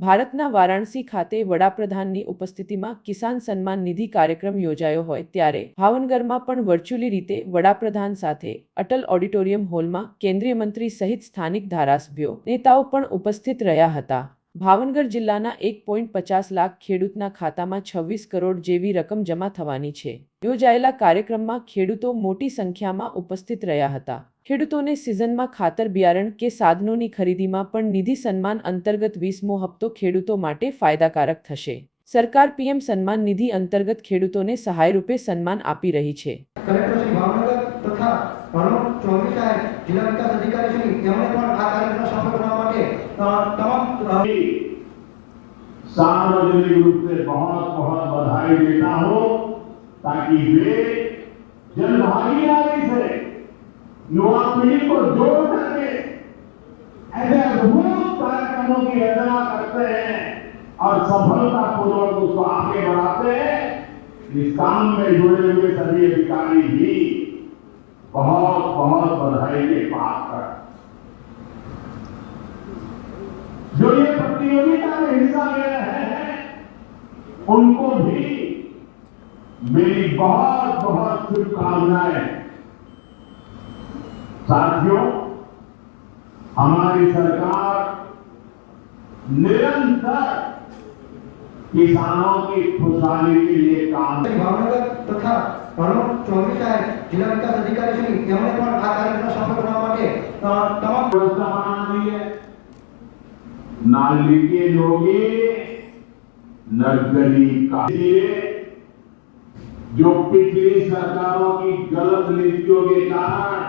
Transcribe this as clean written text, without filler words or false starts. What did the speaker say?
ભારતના વારાણસી ખાતે વડાપ્રધાનની ઉપસ્થિતિમાં કિસાન સન્માન નિધિ કાર્યક્રમ યોજાયો હોય ત્યારે ભાવનગરમાં પણ વર્ચ્યુઅલી રીતે વડાપ્રધાન સાથે અટલ ઓડિટોરિયમ હોલમાં કેન્દ્રીય મંત્રી સહિત સ્થાનિક ધારાસભ્યો નેતાઓ પણ ઉપસ્થિત રહ્યા હતા। ભાવનગર જિલ્લાના 1.50 લાખ ખેડૂતના ખાતામાં 26 કરોડ જેવી રકમ જમા થવાની છે। યોજાયેલા કાર્યક્રમમાં ખેડૂતો મોટી સંખ્યામાં ઉપસ્થિત રહ્યા હતા। ખેડૂતોને સિઝનમાં ખાતર બિયારણ કે સાધનોની ખરીદીમાં પણ નિધિ સન્માન અંતર્ગત 20મો હપ્તો ખેડૂતો માટે ફાયદાકારક થશે। સરકાર પીએમ સન્માન નિધિ અંતર્ગત ખેડૂતોને સહાય રૂપે સન્માન આપી રહી છે। કલેક્ટર શ્રી ભાવનગર તથા ભરૂચ ચૌધરી સાહેબ જિલ્લા વિકાસ અધિકારી શ્રી તેમણે પણ આ કાર્યક્રમ સફળ બનાવવા માટે તમામ सार्वजनिक रूप से बहुत बहुत बधाई देता हूं ताकि वे जन भागीदारी से युवा पीढ़ी को जोड़ करके ऐसे अद्भुत कार्यक्रमों की रचना करते हैं और सफलतापूर्वक उसको आगे बढ़ाते हैं। इस काम में जुड़े हुए सभी अधिकारी भी बहुत बहुत बधाई के पात्र हैं। जो ये प्रतियोगिता में हिस्सा ले रहे हैं उनको भी मेरी बहुत बहुत शुभकामनाएं। साथियों, हमारी सरकार निरंतर किसानों की खुशहाली के लिए काम। ભાવનગર તથા ભરૂચ ચૌધરી સાહેબ જિલ્લા વિકાસ અધિકારી શ્રી તેમણે પણ આ કાર્યક્રમ સફળ બનાવવા માટે તમામ व्यवस्था बना दी है। ना लीकेज होगी न गली का। जो पिछली सरकारों की गलत नीतियों के कारण